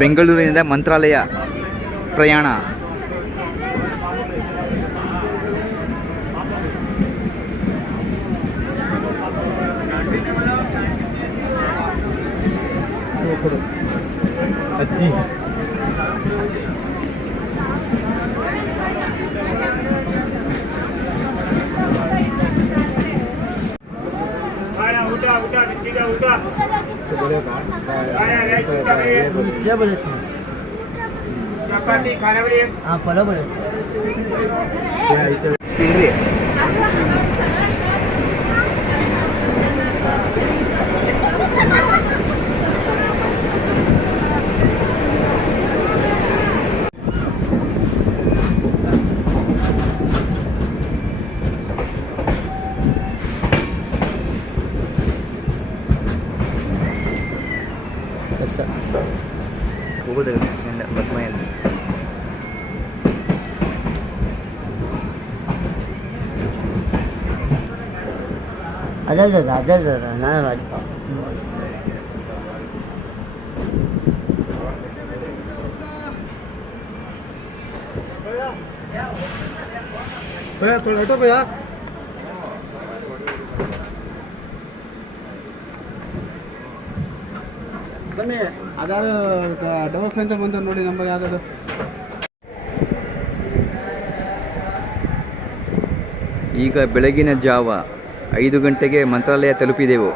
ಬೆಂಗಳೂರಿನಿಂದ ಮಂತ್ರಾಲಯ ಪ್ರಯಾಣ. ಅಜ್ಜಿ છે બધે છે હા ભલે ભલે. ಅದೇ ಸರ್ ಅದೇ ಸರ್ ನಾನು ಅದು भैया थोड़ा हटो भैया ಬನ್ನಿ ಅದಾರು ಡಬಲ್ ಫೈನ್ ಬಂದ ನೋಡಿ ನಂಬರ್ ಯಾವ್ದು ಈಗ ಬೆಳಗಿನ ಜಾವ ಐದು ಗಂಟೆಗೆ ಮಂತ್ರಾಲಯ ತಲುಪಿದೆವು.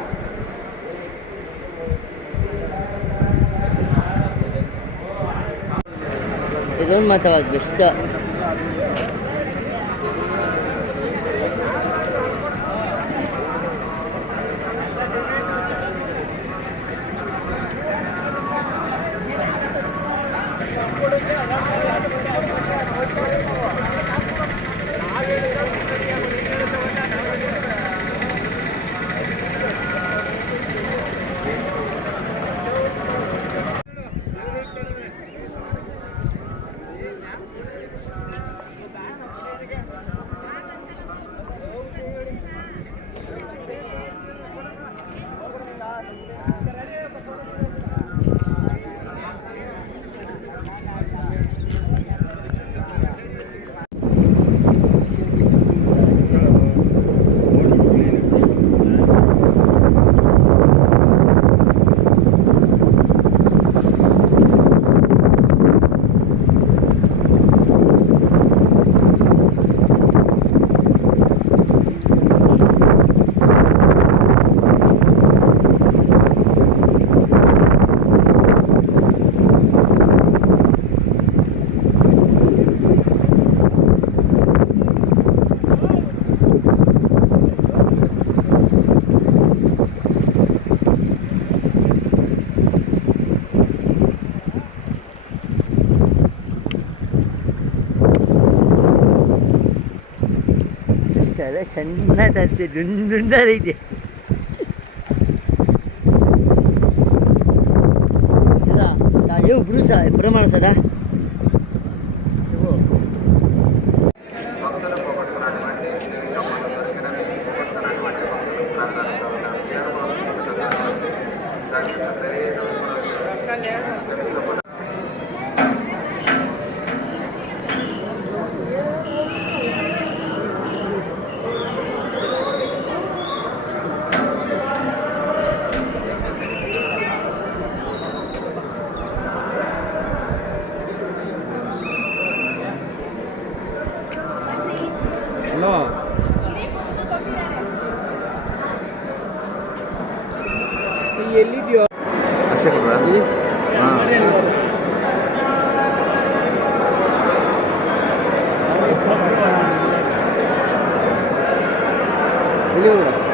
ಇದೊಂದು ಬೆಸ್ಟ್ ಸ್ಥಳ ಚೆನ್ನಾಗಿ ತರಿಸಿ ದುಂಡು ದುಂಡಾರೈತೆ ಇವು ಬ್ರೂಸ ಪ್ರಮಾಣ ಸದಾ ಹಲೋ piedra.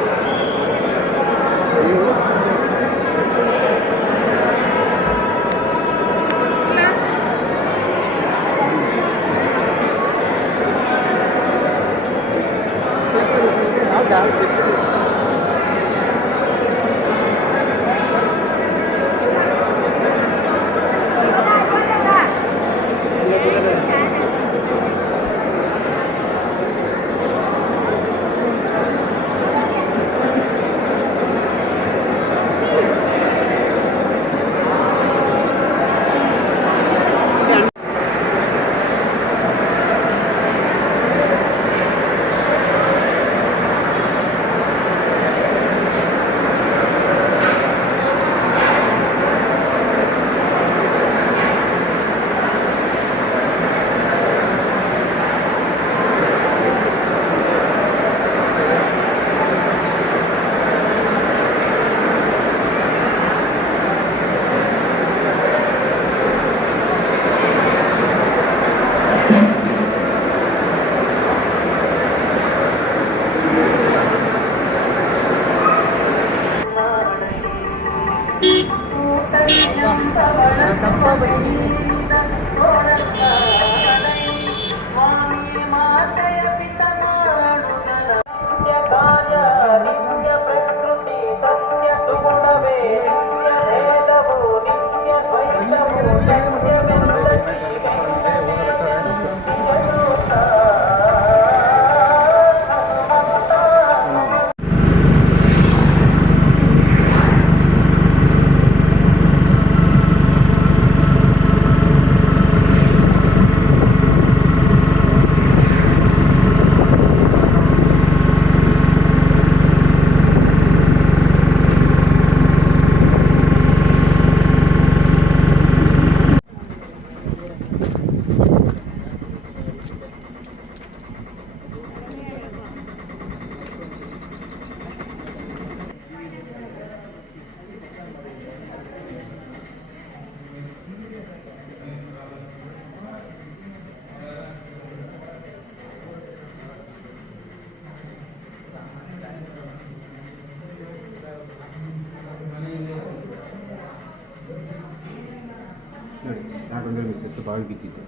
ನಾಲ್ಕೊಂದು ಮಿಸ್ಸಸ್ ಬಾವಿ ಬಿದ್ದಿತ್ತು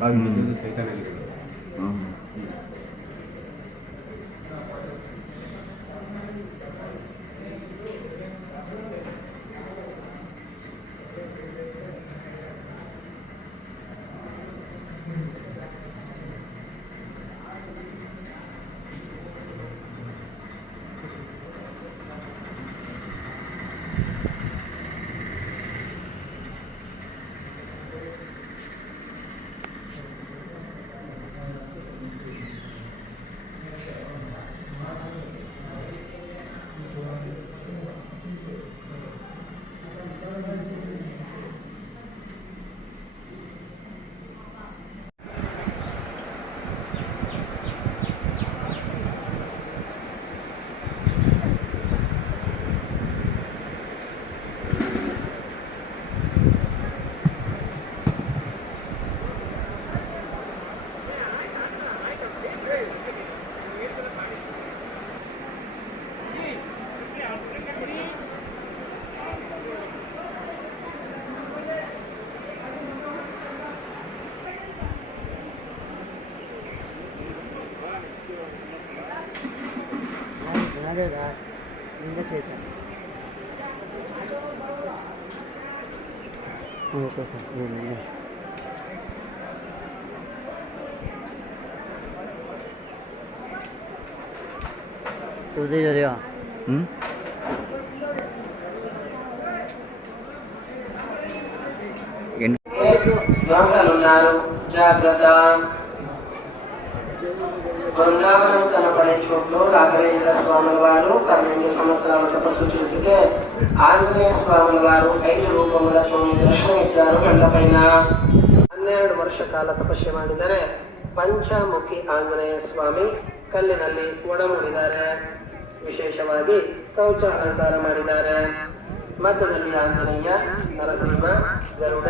ಬಾವಿ ಬಿದ್ದಿದ್ದು ಸೈತಾನಲ್ಲಿ Ôi, tôi phải quên đi. Tôi đi rồi đi à? Ừ. జాగ్రత్త బృందావనం కనపడే చోట్లో రాఘవేంద్ర స్వాముల వారు పన్నెండు సంవత్సరాల తపస్సు చేసితే ఆంజనేయ స్వాముల వారు ఐదు రూపములతో దర్శనమిచ్చారు బండపైన ಹನ್ನೆರಡು ವರ್ಷ ಕಾಲ ತಪಸ್ಸೆ ಮಾಡಿದರೆ ಪಂಚಮುಖಿ ಆಂಜನೇಯ ಸ್ವಾಮಿ ಕಲ್ಲಿನಲ್ಲಿ ಒಡಮೂಡಿದ್ದಾರೆ ವಿಶೇಷವಾಗಿ ಕವಚ ಅಲಂಕಾರ ಮಾಡಿದ್ದಾರೆ ಮಧ್ಯದಲ್ಲಿ ಆಂಜನೇಯ ನರಸಿಂಹ ಗರುಡ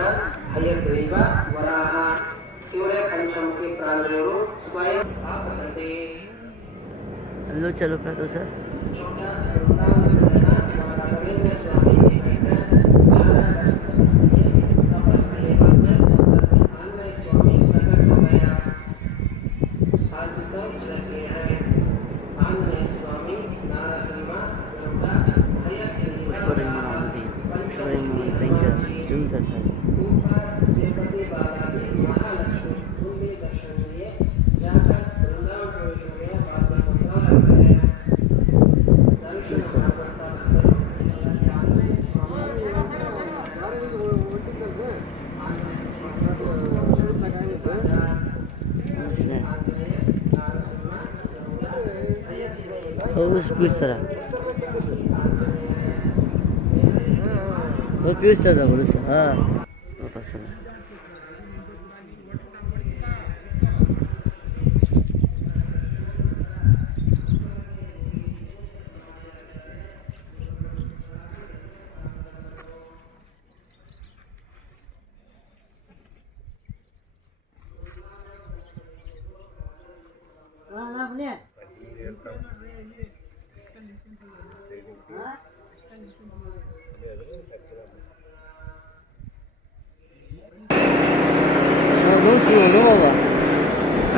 ಹಯಗ್ರೀವ ವರಾಹ तेवढ्या परिश्रमके प्राणदेव स्वयं करते हॅलो चलो प्रकाश सर পিউসরা ও পিউসরা বলেছে হ্যাঁ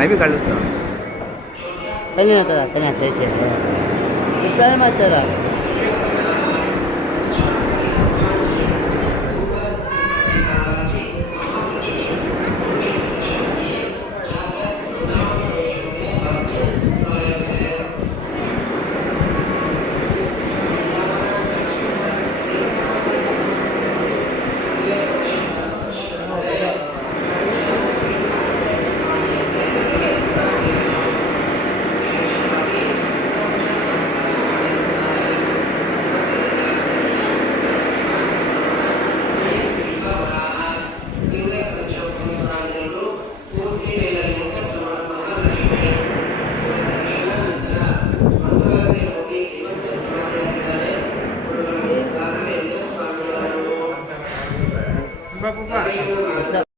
भी कर लेता हूँ पहले ना तो पहले सही चल रहा है इस बार मत चला